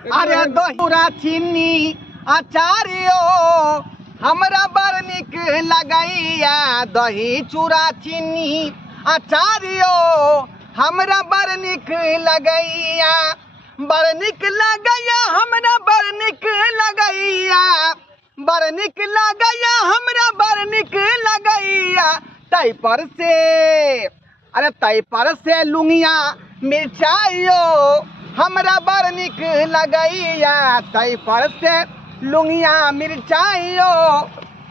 अरे दोहरा चीनी अचारियो हमरा बड़ निक लगैया दही चूड़ा चीनी अचारियो हमरा बड़ निक लगैया बड़ निक लगैया हमरा बड़ निक लगैया बड़ निक लगैया हमरा बड़ निक लगैया तै पर से अरे तै पर से लुंगिया मिर्चाइयो हमरा बड़ निक लगैया तै पर से लुंगिया मिर्चाइयो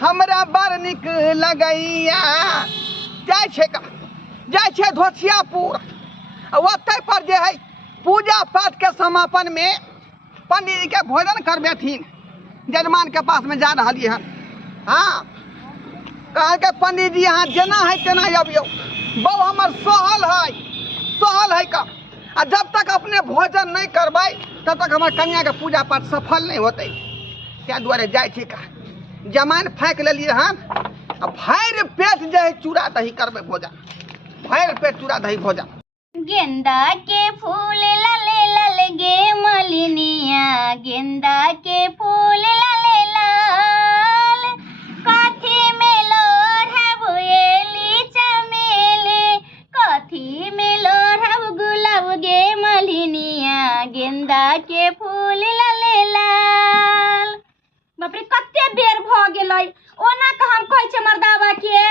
हमरा बड़ निक लगैया जाइ छै धोसियापुर ओतै पर जे है पूजा पाठ के समापन में पंडित जी के भोजन करबेथिन जजमान के पास में जा रही है। हाँ कह के पंडित जी यहाँ जेना है तेना अबियो बहु हमर सहल है का आ जब तक अपने भोजन नहीं करबै तब तक हमार कन्या के पूजा पाठ सफल नहीं होते त्या दुआरे जाइ छी का जमाइन फाँक लेलिए हन आ भरि पेट जे है चूड़ा दही करबै भोजन भरि पेट चूड़ा दही भोजन। गेंदा के फूल लाले लाल गे मलिनिया गेंदा के फूल लाले लाल कथी में लोढ़ब एली चमेली कथी में लोढ़ब गुलाब गे मलिनिया गेंदा के फूल लाले लाल। बाप रे कते बेर भ गेलै ओना के हम कहै छै मर्दावा के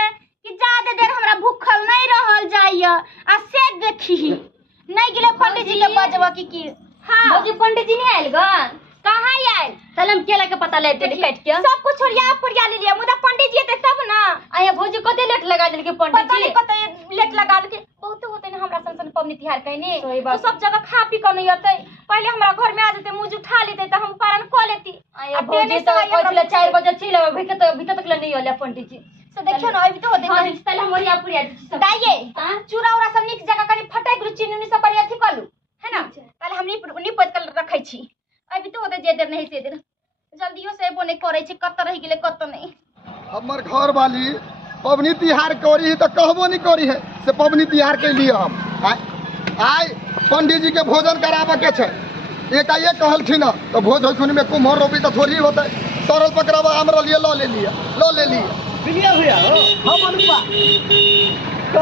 कि ज्यादा देर हमरा भूखल नहीं रहल जाइए आ से देखी नहीं गेले पंडित जी के बजवा की हां भौजी पंडित जी नहीं आइल गन कहां आइल तलम केला के पता लेते काट के सब कुछ छोड़िया पुरिया ले लिया मुदा पंडित जी ते तब ना आया भौजी कते लेट लगा देल के पंडित जी कते लेट लगा देल के बहुत होते ना हमरा संसन पवनी तिहार कहने तो सब जगह खा पी के नहीं होते पहले हमरा घर में आ जते मुंह उठा लेते त हम पारण क लेती आया भौजी तो कहले 4 बजे चिल भीतर तक नहीं होले पंडित जी से देखियो ना अभी तो होते हां पहले हमरिया पुरिया सब दाइए चूरा उरा सब निक जगह करी फटाई गुरु चीनी सब पर अथी कलू है ना पहले हम नी पत कर रखै छी अभी तो होते जे देर नहीं से देर जल्दियो से बोने करे छी कत रह गेले कत नहीं हमर घर वाली पवनी तिहार करी है तो कहबो नहीं करी है से पवनी तिहार के लिए हम आय पंडित जी के भोजन कराबे के छै एकाएक कहलखिन तो भोज होखुन में कुम्हर रोपी तो थोड़ी होते सरल पकड़ाबा हमरा लिए लो ले लिए बिलिया भैया हो हम अनुपा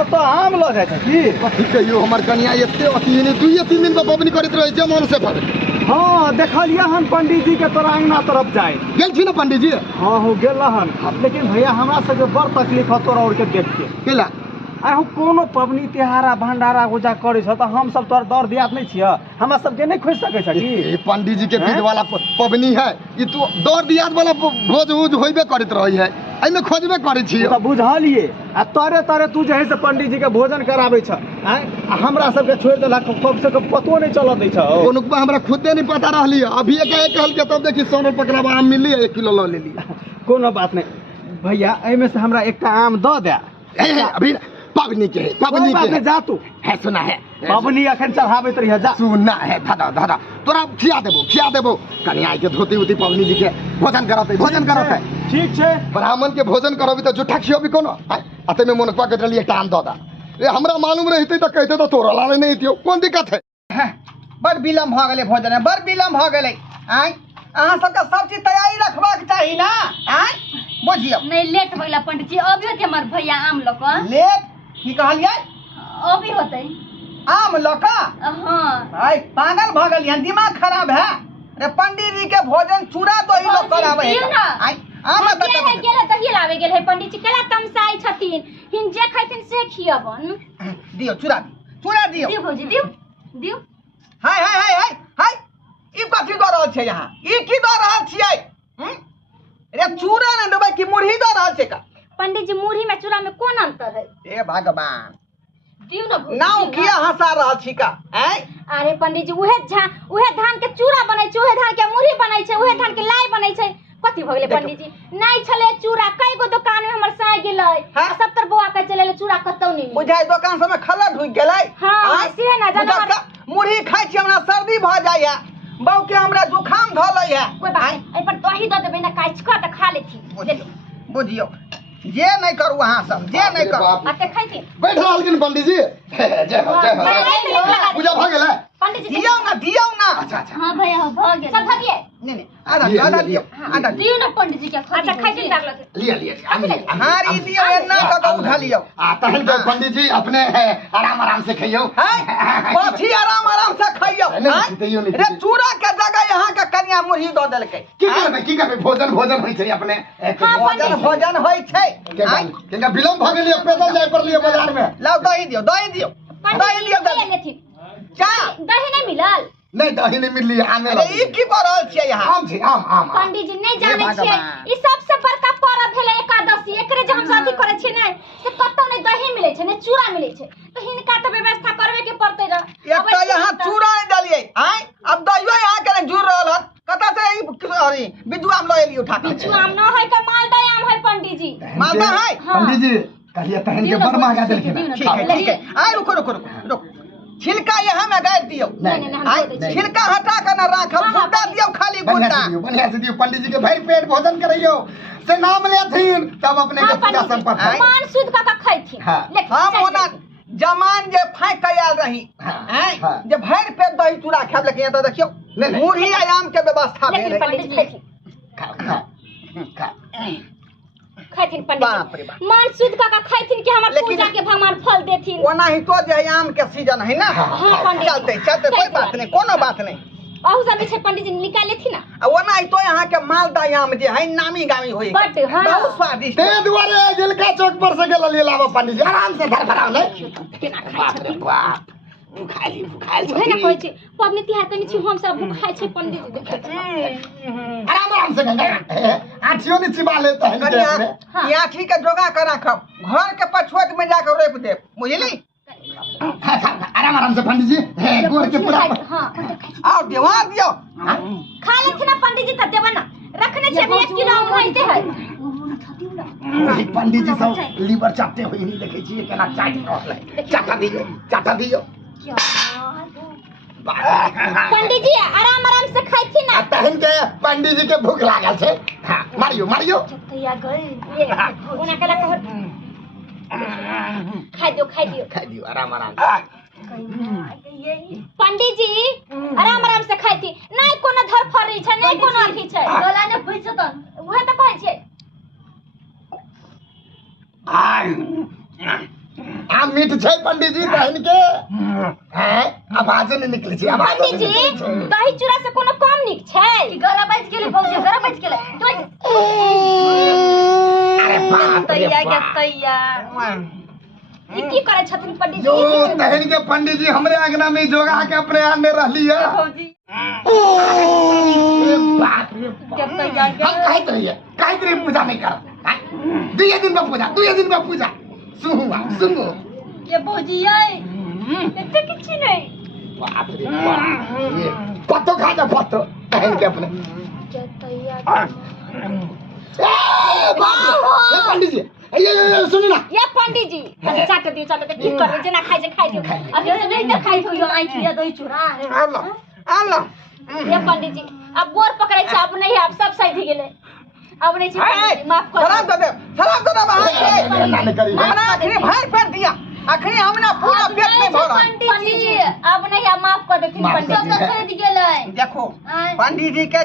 तो आम लो जाय छी कथी कहियो हमर कन्या एते अथी नहीं 2-3 दिन पे पवनी करत रहे जे मन से फल। हाँ देखलिया हन पंडित जी के तोरा अंगना तरफ जाए गेल छी ना पंडित जी हाँ हो गेल हन लेकिन भैया हमरा सबके बड़ तकलीफ है तोरा और के देख के केला आइ कोनो पबनी तिहारा भंडारा पूजा करे छ त हम सब तोर दौर दियात नहीं छिय हमरा सबके नहीं खोज सकै छ की पंडित जी के विध वाला पबनी है ई तो दौर दियात वाला भोज उज होइबे करत रही है एमे खोजबे करै छी त बुझलिए आ तरे तू जे है से पंडित जी के भोजन कराबै छ हमरा सबके छोड़ देला कब से पतो नहीं चल दै छ कोनुकबा हमरा खुदे नहीं पता रहली अभी एक कहल के तब देखी सोनल पकड़ाबा आम मिली 1 किलो ल लेली कोनो बात नहीं भैया एमे से हमरा एकटा आम द दे अभी पबनी के जा तू है सुना है पबनी अखन चढ़ाबैत रही जा सुना है दादा तोरा खिया देबो कन्या के धोती उती पबनी जी के भोजन करते ठीक छे ब्राह्मण के भोजन करबी तो जुठा खियोबी कोनो अते में मनपा के लिए टाइम ददा रे हमरा मालूम रहते तो कहते तो तोरा लाले नहीं दियो कौन दिक्कत है बड़ विलम्ब भ गेलै भोजन बड़ विलम्ब भ गेलै आइ अहाँ सबके सब चीज तैयारी रखबाक चाही ना आइ बुझियो नहीं लेट होइला पंडित जी अभी होते हमर भैया आम लक लेट की कहलियै अभी होते आम लक हां आइ पागल भ गेलियै दिमाग खराब है रे पंडित जी के भोजन चूड़ा दही लोग कराबै आइ आम गेले त ही लावे गेल है पंडित जी केला तमसाई छथिन हिन जे खैथिन से खियबन दियो चूड़ा दियो दियो भौजी दियो हाय ई कथी द रहल छै यहाँ ई की द रहल छियै रे चूड़ा न देबै कि मुरही द रहल छै का पंडित जी मुरही में चूड़ा में कोन अंतर है ए भगवान दियो ना भौजी नाउ किया हंसा रहल छी का अरे पंडित जी उहे धान के चूड़ा बनै छै उहे धान के मुरही बनै छै उहे धान के लाई बनै छै कथी भ गेलै पंडित जी नहीं छले चूड़ा कई गो दुकान में हमर साइ गेलै सब तर बौआ के चलेले चूड़ा कतौ नहीं बुझाई दुकान सब में खला ढुक गेलै हां से ना ज्यादा मुरही खाइ छी हमरा सर्दी भ जाइया बहु के हमरा जुखाम ध लइया कोई बात ए पर तोही द देबै ना काच का त खा लेथी बुझियो जे नहीं करू अहाँ सब जे नहीं करू अते खाइती बैठ रहल किन पंडित जी जय हो पूजा भ गेलै पंडित जी दियो ना अच्छा अच्छा हां भैया हो भ गेल सब भागिए नहीं आधा दियो आधा दियो ना पंडित जी के अच्छा खाई दिन डाल लिया हां ई दियो एना का उठा लियो तहन तो पंडित जी अपने आराम से खाइयो पाछी आराम से खाइयो रे चूड़ा के जगह यहाँ के कन्या मुरही दो देलकै की करबे भोजन होई छै अपने भोजन होई छै केना विलम्ब भ गेलियो पैदल जाय पड़लियो बाजार में लाओ दही दियो क्या दही नहीं मिलल नहीं दही नहीं मिलली आमे अरे ई की करल छियै यहाँ आम छी आम पंडित जी नहीं जाने छियै ई सबसे बड़का पर्व भेलै एकादशी एकरे जे हम शादी करे छियै ने से कतौ नहीं दही मिलै छै ने चूड़ा मिलै छै तो हिनका तो व्यवस्था करबे के पड़तै र एकटा यहाँ चूड़ा नहीं डालिए आय अब दहियो यहाँ के जुड़ रहल हन कता से ई अरे बिजुआ में ले लियो उठा के बिजुआ में न होय के मालदह आम होय पंडित जी मालदह है पंडित जी कहिए तहन के बड़ महंगा देलखिन ठीक है आय रुको छिलका यहाँ में गाड़ दियो छिलका हटा कर ना राखब गुड्डा दियो खाली गुड्डा बढ़िया से दियो पंडित जी के भर पेट भोजन करइयो से नाम लेथिन तब अपने के पूजा संपन्न मान शुद्ध का खैथिन हम ओना जमान जे फाँक के आयल रही हैं जे भर पेट दही चूड़ा खाब लेकिन तो देखियो मुरही आयाम के व्यवस्था भेल पंडित जी खा खैथिन पंडित जी मान शुद्ध का खैथिन कि हमर पूजा के भगवान फल देथिन ओना ही तो जे आम के सीजन है ना चलते कोई बात नहीं कोनो बात नहीं अहू सब छै पंडित जी निकाल लेथिन ना ओना ही तो यहाँ के मालदह आम जे है नामी गामी होई बट हां बहुत स्वादिष्ट ते दुआरे गिलका चौक पर से गेल ले लाबो पंडित जी आराम से धरफराव ले केना खाइ छै बाप भुखाइल छै ना कहै छै पबनी तिहार कनि छी हम सब भुखाइ छै पंडित जी देखै आराम से गंगा आठियो ने चिबा ले तहन के अपने यहाँ ठीक है जोगा कर रखब घर के पछुआट में जाकर रोप देब बुझली आराम से पंडित जी गोर के पूरा हां आओ देवार दियो खा लेथिन ना पंडित जी त देबा ना रखने छै 1 किलो आम होइते है पंडित जी सब लीवर चाटते हुए नहीं देखे छी केना चाट रहले चाटा दियो पंडित जी आराम से खाइथिन ना तहन के पंडित जी के भूख लागल छै हां मारियो तैया गई ओना कला कह खाइ दियो आराम पंडित जी आराम से खाइती नहीं कोनो धरफड़ी छै नहीं कोनो अथी छै गला ने फुइछ त ओहे त कहै छै आ मीठ छै पंडित जी तहन के आवाज नहीं निकलै छै आवाज पंडित जी दही चूड़ा से कोनो कम निक छै कि गला बच गेलै बहु गला बच गेलै अरे बाप रे तैया ई की करे छथिन पंडित जी जो तहन के पंडित जी हमरे आंगना में जोगा के अपने आने रहली है भौजी बाप रे हम कहत रहिए पूजा नहीं कर 2 दिन में पूजा सुनु ये भौजी आई एते किछि नहीं बाप रे बाप ये पत्तो खा जा पत्तो तहन के अपने बाप रे पंडित जी ये सुन ना ये पंडित जी चाट दियो की करबे जेना खाइ जे खाइ दियो अभी से नहीं त खाइ दियो आंखिया दही चूड़ा आलो ये पंडित जी अब बोर पकड़े छ अब नहीं अब सब सही गेले अब नहीं छी माफ कर सलाम दे ना करी हमरा आखिरी भाई पर दिया आखिरी हमरा पूरा पेट में भरा पंडित जी अब नहीं अब माफ कर देथिन पंडित जी सब सही गेले देखो पंडित जी के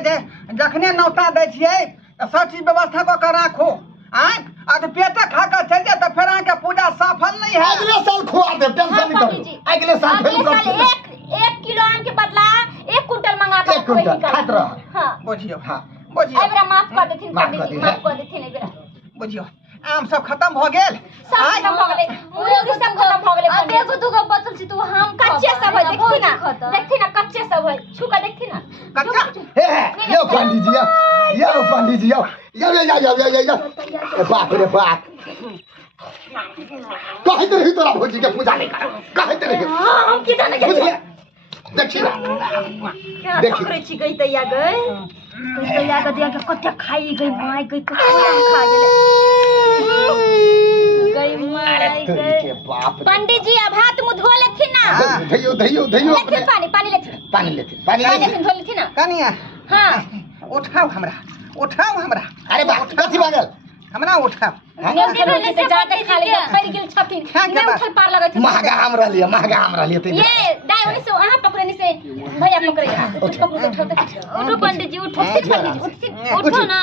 जखने नौता दै छियै त सब चीज व्यवस्था क के राखो आ तो पेट खा के चल जा तो फिर आके पूजा सफल नहीं है अगले साल खुआ दे टेंशन नहीं करो अगले साल फिर कर 1 किलो आम के बदला 1 कुंटल मंगा के 1 कुंटल खात रह हां बुझियो एबरा माफ कर देथिन पंडित जी माफ कर देथिन एबरा बुझियो आम सब खत्म भ गेल सब खत्म भ गेले मुरही सब खत्म भ गेले अब एगो दुगो बचल छी तू हम कच्चे सब है देखथि ना कच्चे सब है छुका देखथि ना कच्चा हे यो पंडित जी यो पंडित जी यो बाप रे बाप कहते रही तोरा भौजी के पूजा नहीं कर कहते रही हम की जाने के देखी देखी छी गई तैया के दिया के कते खाई गई माय गई कते खा गेले गई माय गई पंडित जी अब हाथ मुंह धो लेथिन ना धइयो लेथिन पानी लेथिन धो लेथिन ना कनिया हां उठाओ हमरा अरे बा कथी भागल हमरा उठा ज्यादा खा ले खैर गेल छथिन ने उठल पार लगै छै महंगा आम रहलिए ये दाई से अहाँ पकड़ने से भैया पकड़े उठो पंडित जी उठो उठो ना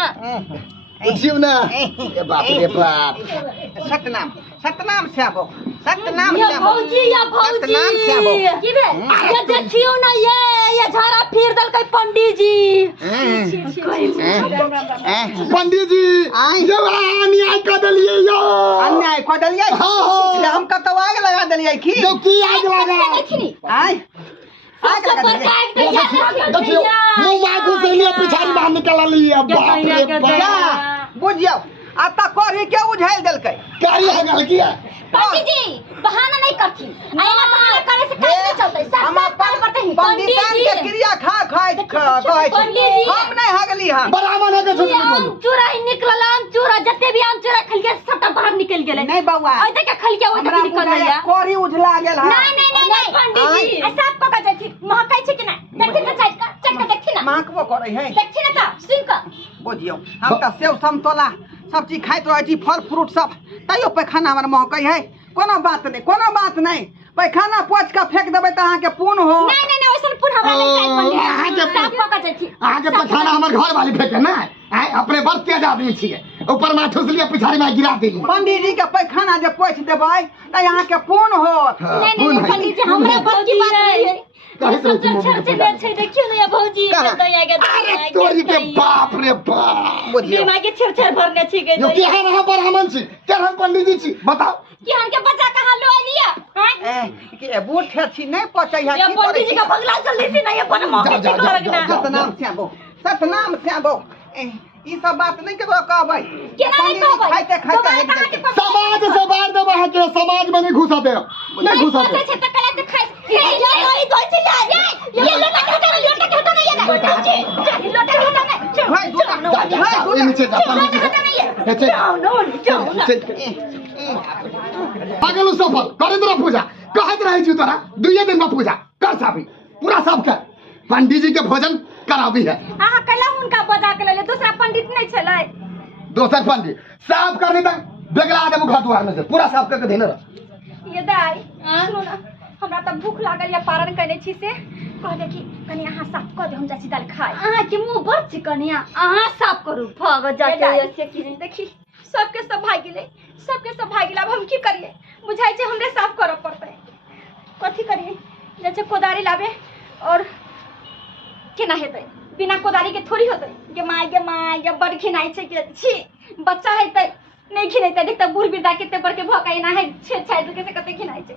उठियो ना ए बाप रे बाप सतनाम श्यामो या भौजी की बे ये देखियो ना ये झाड़ा फिर दल के पंडित जी पंडित जी ये अन्याय कर देलिए यो अन्याय कर देलिए हम कतौ आग लगा देलिए की जो की आग लगा आय आग लगा देलिए देखियो मुंह में घुसेलिए पिछाड़ी बाहर निकल लिया बाप रे बाप बुझियो आता कोरी के उझाइल देलकै कारी है गलती है पंडित जी बहाना नहीं करती आइना बहाना करे से काहे नहीं चलते सब काम करते हैं पंडितान के क्रिया खा कहै छै हम नहीं हगली हम बराबर है के छोटी आम चूरा ही निकलल आम चूरा जते भी आम चूरा खल के सबटा बाहर निकल गेलै नहीं बौआ ओइ तक खल के ओइ तक निकल गया कोरी उझला गेल है नहीं पंडित जी ऐसा आपको का जाई महकाई छै कि नहीं देखि ना चट के देखि ना महकबो करै है देखि ना त सुन का बुझियो हम त सेव समतोला सब चीज खाइत रहै छी फल फ्रूट सब तैयो पैखाना हमर महकै है कोनो बात नहीं पैखाना पोछ के फेंक देबै त अहाँ के पुण्य हो नहीं ओइसन पुण्य हमरा नहीं चाहिए पंडित साफ पका जाई अहाँ के पैखाना हमर घर वाली फेंके ना आय अपने बड़ तेज आदमी छिए ऊपर में ठुसलिए पिछाड़ी में गिरा देली पंडित जी के पैखाना जे पोछ देबै त अहाँ के पुण्य हो नहीं पंडित जी हमरा बस की बात नहीं है देखियो ना भौजी अरे तोरी के बाप रे बाप बुझियो के छेड़ भरने छी के यो के है रहा ब्राह्मण छी के हम पंडित जी छी बताओ कि हमके बच्चा कहां लो लिया ए के बूढ़ छी नहीं पचै है ये पंडित जी का भगला जल्दी से नहीं अपन मौके ठीक लगना सतनाम श्यामो ई सब बात नहीं केकरो कहबै केना नहीं कहबै खाइते समाज से बाहर दे बाहर के समाज में नहीं घुसा दे नहीं घुसा दे छै त कला त खाइ ये हमारी दो से जा ये लोटा हटा नहीं है पंडित जी लोटा हटा नहीं भाई दूर ये नीचे जा पंडित जी अगलो सफल करे तोरा पूजा कहत रहे छी तोरा दुइये दिन में पूजा कर साबी पूरा सब कर पंडित जी के भोजन कराबी है आहा कला उनका बजा के ले दूसरा पंडित नहीं छलै दोसर पंडित साफ करने तक बेगला दे घर द्वार में से पूरा साफ करके देने रह ये दाई सुनो ना हमरा त भूख लागल या पारण करने छी से कहले कि कनी अहाँ साफ कर दे हम जाची दाल खाए अहाँ के मुंह बड़ चिकनिया अहाँ साफ करू भग जाके ऐसे कि देखी सबके सब भाग गेलै अब हम की करिए बुझाई छै हमरे साफ करब पड़तै कथि करिए जैसे कोदारी लाबे और केना हेतै बिना कोदारी के थोड़ी होतै के माय या बड़ खिनाई छै के छी बच्चा हेतै नहीं खिनेतै देख त बूढ़ बिरदा केते बड़ के भकाई ना है छेद छाड़ के से कते खिनाई छै।